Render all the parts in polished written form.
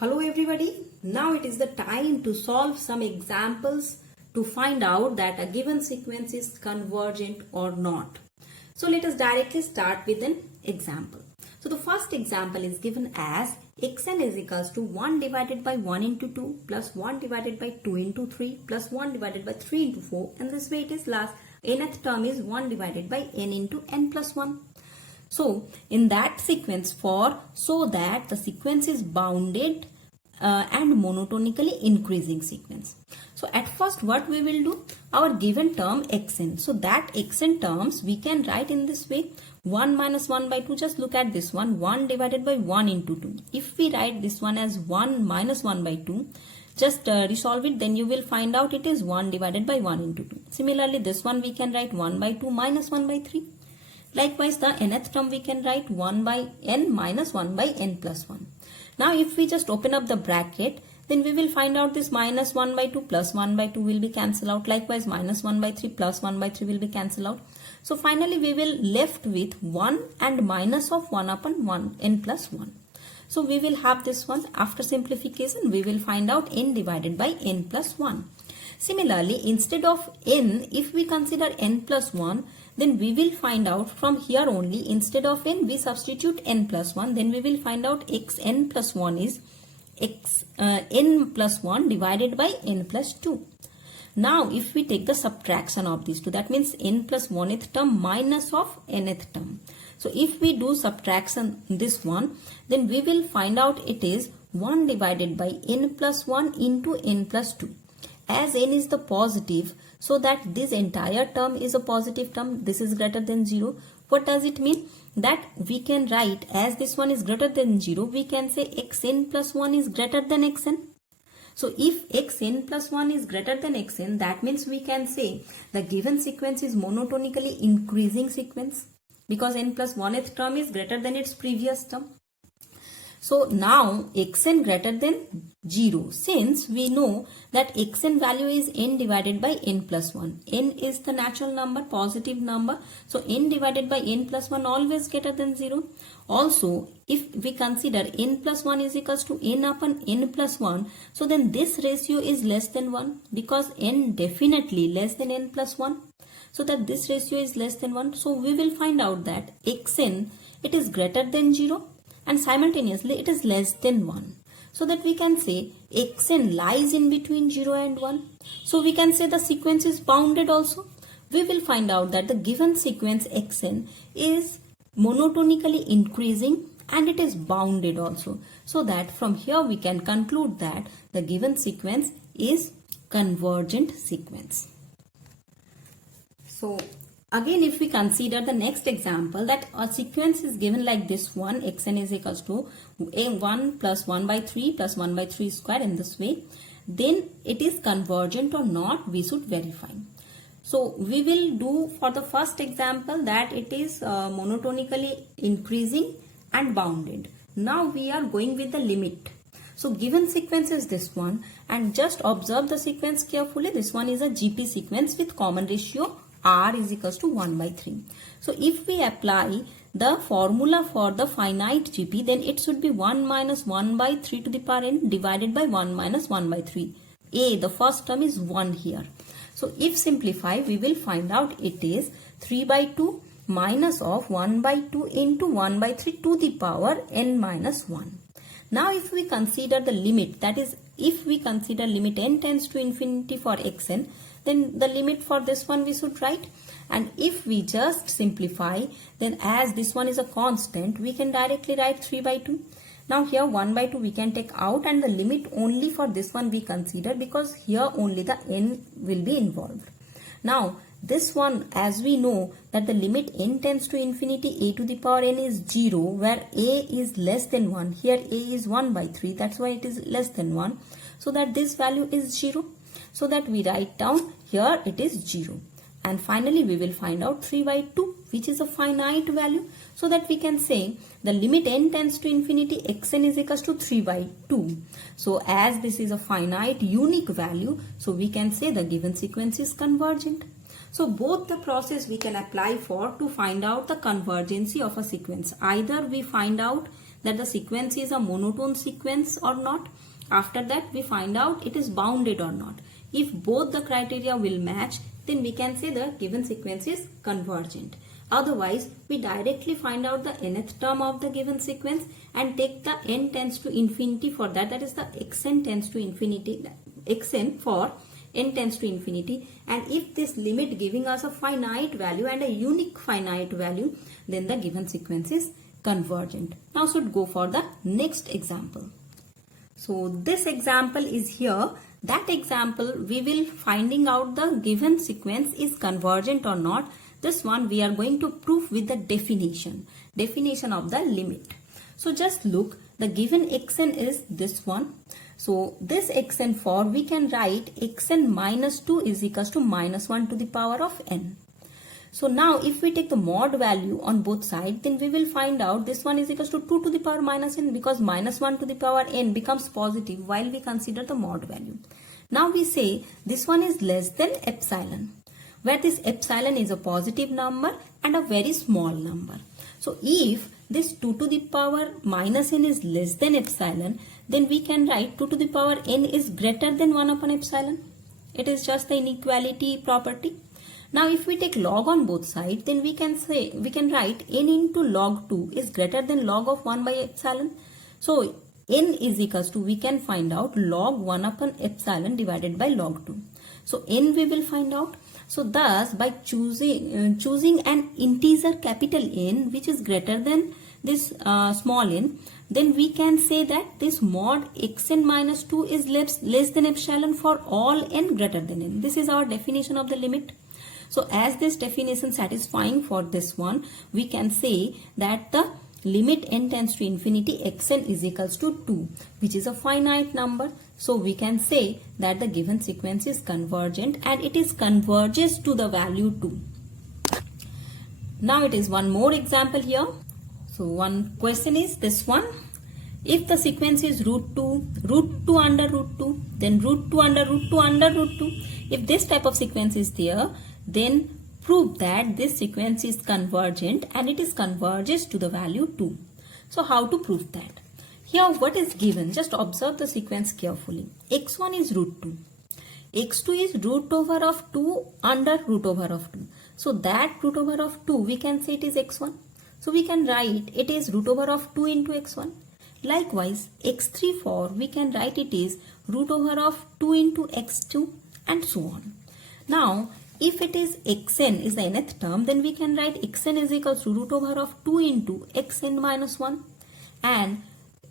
Hello everybody, now it is the time to solve some examples to find out that a given sequence is convergent or not. So let us directly start with an example. So the first example is given as xn is equals to 1 divided by 1 into 2 plus 1 divided by 2 into 3 plus 1 divided by 3 into 4, and this way it is last nth term is 1 divided by n into n plus 1. So in that sequence so that the sequence is bounded and monotonically increasing sequence. So at first what we will do, our given term xn. So that xn terms we can write in this way, 1 minus 1 by 2. Just look at this one, 1 divided by 1 into 2. If we write this one as 1 minus 1 by 2, just resolve it, then you will find out it is 1 divided by 1 into 2. Similarly, this one we can write 1 by 2 minus 1 by 3. Likewise, the nth term we can write 1 by n minus 1 by n plus 1. Now, if we just open up the bracket, then we will find out this minus 1 by 2 plus 1 by 2 will be cancelled out. Likewise, minus 1 by 3 plus 1 by 3 will be cancelled out. So, finally, we will left with 1 and minus of 1 upon 1 n plus 1. So, we will have this one. After simplification, we will find out n divided by n plus 1. Similarly, instead of n, if we consider n plus 1, then we will find out from here only, instead of n, we substitute n plus 1. Then we will find out xn plus 1 is n plus 1 divided by n plus 2. Now, if we take the subtraction of these two, that means n plus 1th term minus of nth term. So, if we do subtraction this one, then we will find out it is 1 divided by n plus 1 into n plus 2. As n is the positive, so that this entire term is a positive term, this is greater than 0. What does it mean? That we can write, as this one is greater than 0, we can say xn plus 1 is greater than xn. So if xn plus 1 is greater than xn, that means we can say the given sequence is monotonically increasing sequence, because n plus 1th term is greater than its previous term. So now xn greater than 0, since we know that xn value is n divided by n plus 1. N is the natural number, positive number. So n divided by n plus 1 always greater than 0. Also, if we consider n plus 1 is equals to n upon n plus 1, so then this ratio is less than 1, because n definitely less than n plus 1. So that this ratio is less than 1. So we will find out that xn, it is greater than 0. And simultaneously it is less than 1. So that we can say xn lies in between 0 and 1. So we can say the sequence is bounded also. We will find out that the given sequence xn is monotonically increasing and it is bounded also. So that from here we can conclude that the given sequence is convergent sequence. So again, if we consider the next example, that a sequence is given like this one, xn is equals to a1 plus 1 by 3 plus 1 by 3 square in this way, then it is convergent or not, we should verify. So we will do for the first example that it is monotonically increasing and bounded. Now we are going with the limit. So given sequence is this one, and just observe the sequence carefully. This one is a GP sequence with common ratio r is equals to 1 by 3. So if we apply the formula for the finite GP, then it should be 1 minus 1 by 3 to the power n divided by 1 minus 1 by 3. A, the first term is 1 here. So if simplify, we will find out it is 3 by 2 minus of 1 by 2 into 1 by 3 to the power n minus 1. Now if we consider the limit, that is if we consider limit n tends to infinity for xn, then the limit for this one we should write. And if we just simplify, then as this one is a constant, we can directly write 3 by 2. Now here 1 by 2 we can take out, and the limit only for this one we consider, because here only the n will be involved. Now this one, as we know that the limit n tends to infinity a to the power n is 0, where a is less than 1. Here a is 1 by 3, that's why it is less than 1. So that this value is 0. So that we write down here it is 0. And finally we will find out 3 by 2, which is a finite value. So that we can say the limit n tends to infinity xn is equals to 3 by 2. So as this is a finite unique value, so we can say the given sequence is convergent. So both the process we can apply for to find out the convergency of a sequence. Either we find out that the sequence is a monotone sequence or not. After that, we find out it is bounded or not. If both the criteria will match, then we can say the given sequence is convergent. Otherwise, we directly find out the nth term of the given sequence and take the n tends to infinity for that. That is the xn tends to infinity, xn for n tends to infinity. And if this limit giving us a finite value and a unique finite value, then the given sequence is convergent. Now should go for the next example. So this example is here. That example we will finding out the given sequence is convergent or not. This one we are going to prove with the definition of the limit. So just look, the given xn is this one. So this xn for we can write xn minus 2 is equals to minus 1 to the power of n. So now if we take the mod value on both sides, then we will find out this one is equals to 2 to the power minus n, because minus 1 to the power n becomes positive while we consider the mod value. Now we say this one is less than epsilon, where this epsilon is a positive number and a very small number. So if this 2 to the power minus n is less than epsilon, then we can write 2 to the power n is greater than 1 upon epsilon. It is just the inequality property. Now if we take log on both sides, then we can write n into log 2 is greater than log of 1 by epsilon. So n is equals to, we can find out log 1 upon epsilon divided by log 2. So n we will find out. So thus by choosing an integer capital N which is greater than this small n, then we can say that this mod xn minus 2 is less than epsilon for all n greater than n. This is our definition of the limit. So as this definition satisfying for this one, we can say that the limit n tends to infinity xn is equals to 2, which is a finite number. So we can say that the given sequence is convergent and it is converges to the value 2. Now it is one more example here. So one question is this one. If the sequence is root 2 under root 2, then root 2 under root 2 under root 2. If this type of sequence is there, then prove that this sequence is convergent and it is converges to the value 2. So how to prove that? Here what is given? Just observe the sequence carefully. x1 is root 2. x2 is root over of 2 under root over of 2. So that root over of 2 we can say it is x1. So we can write it is root over of 2 into x1. Likewise x3 for we can write it is root over of 2 into x2 and so on. Now if it is xn is the nth term, then we can write xn is equals to root over of 2 into xn minus 1, and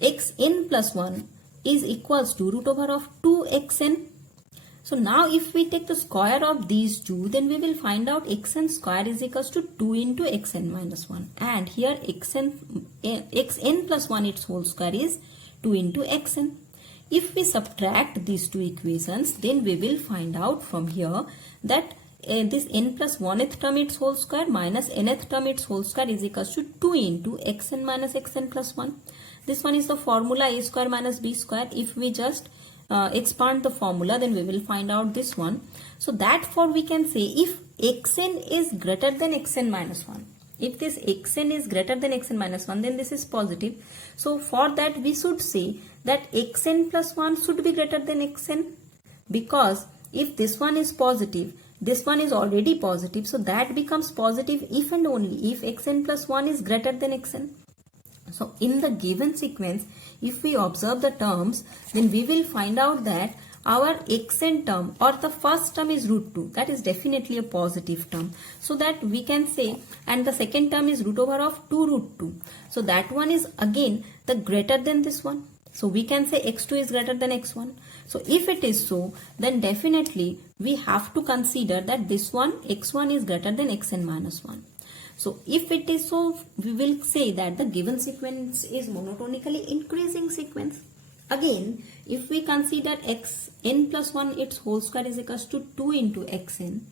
xn plus 1 is equals to root over of 2xn. So now if we take the square of these two, then we will find out xn square is equals to 2 into xn minus 1, and here xn plus 1 its whole square is 2 into xn. If we subtract these two equations, then we will find out from here that this n plus 1th term its whole square minus nth term its whole square is equals to 2 into xn minus xn plus 1. This one is the formula a square minus b square. If we just expand the formula, then we will find out this one. So therefore we can say if xn is greater than xn minus 1, if this xn is greater than xn minus 1, then this is positive. So for that we should say that xn plus 1 should be greater than xn, because if this one is positive, this one is already positive, so that becomes positive if and only if xn plus 1 is greater than xn. So in the given sequence, if we observe the terms, then we will find out that our xn term or the first term is root 2. That is definitely a positive term. So that we can say, and the second term is root over of 2 root 2. So that one is again the greater than this one. So we can say x2 is greater than x1. So if it is so, then definitely we have to consider that this one x1 is greater than xn minus 1. So if it is so, we will say that the given sequence is monotonically increasing sequence. Again, if we consider xn plus 1 its whole square is equals to 2 into xn,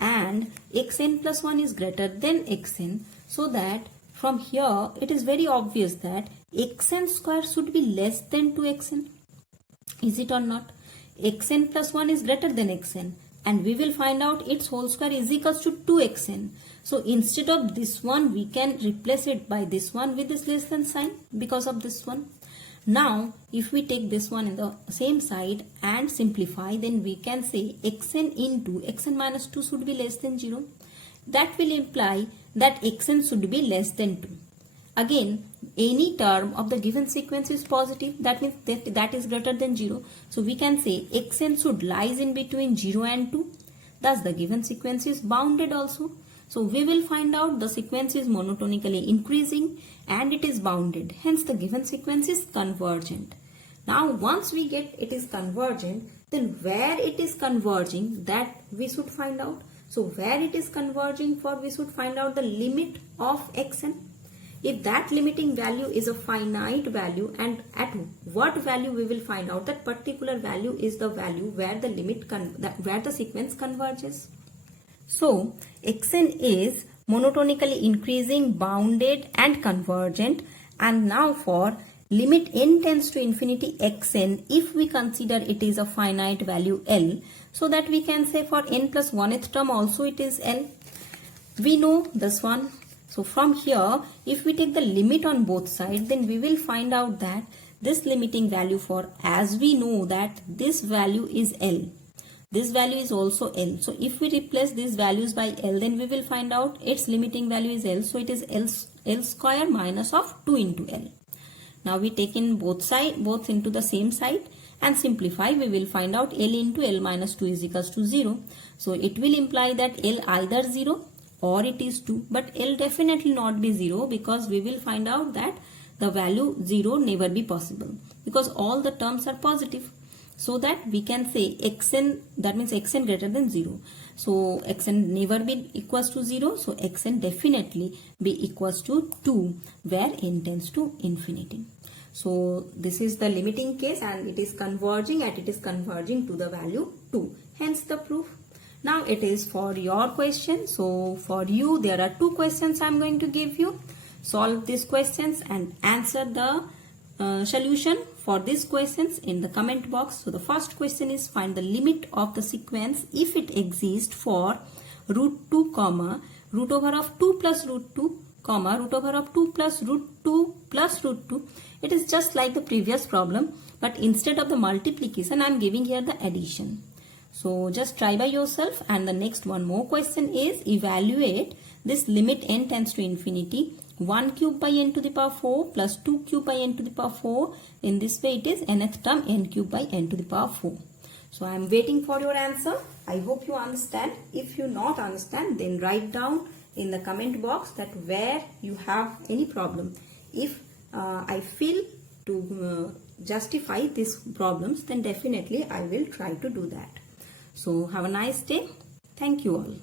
and xn plus 1 is greater than xn, so that from here it is very obvious that xn square should be less than 2xn. Is it or not? Xn plus 1 is greater than xn, and we will find out its whole square is equals to 2xn. So instead of this one, we can replace it by this one with this less than sign because of this one. Now, if we take this one in the same side and simplify, then we can say xn into xn minus 2 should be less than 0. That will imply that xn should be less than 2. Again, any term of the given sequence is positive. That means that is greater than 0. So we can say xn should lies in between 0 and 2. Thus, the given sequence is bounded also. So we will find out the sequence is monotonically increasing and it is bounded. Hence the given sequence is convergent. Now once we get it is convergent, then where it is converging, that we should find out. So where it is converging for, we should find out the limit of xn. If that limiting value is a finite value, and at what value we will find out that particular value is the value where the where the sequence converges. So xn is monotonically increasing, bounded and convergent. And now for limit n tends to infinity xn, if we consider it is a finite value L, so that we can say for n plus 1th term also it is L. We know this one. So from here, if we take the limit on both sides, then we will find out that this limiting value for, as we know that this value is L. This value is also L. So if we replace these values by L, then we will find out its limiting value is L. So it is L square minus of 2 into L. Now we take in both into the same side and simplify. We will find out L into L minus 2 is equals to 0. So it will imply that L either 0 or it is 2. But L definitely not be 0, because we will find out that the value 0 never be possible, because all the terms are positive. So that we can say xn, that means xn greater than 0. So xn never be equals to 0. So xn definitely be equals to 2 where n tends to infinity. So this is the limiting case and it is converging, and it is converging to the value 2. Hence the proof. Now it is for your question. So for you, there are 2 questions I am going to give you. Solve these questions and answer the solution for these questions in the comment box. So the first question is, find the limit of the sequence if it exists for root 2 comma root over of 2 plus root 2 comma root over of 2 plus root 2 plus root 2. It is just like the previous problem, but instead of the multiplication I am giving here the addition. So just try by yourself. And the next one more question is, evaluate this limit n tends to infinity 1 cube by n to the power 4 plus 2 cube by n to the power 4. In this way it is nth term n cube by n to the power 4. So I am waiting for your answer. I hope you understand. If you not understand, then write down in the comment box that where you have any problem. If I feel to justify these problems, then definitely I will try to do that. So have a nice day. Thank you all.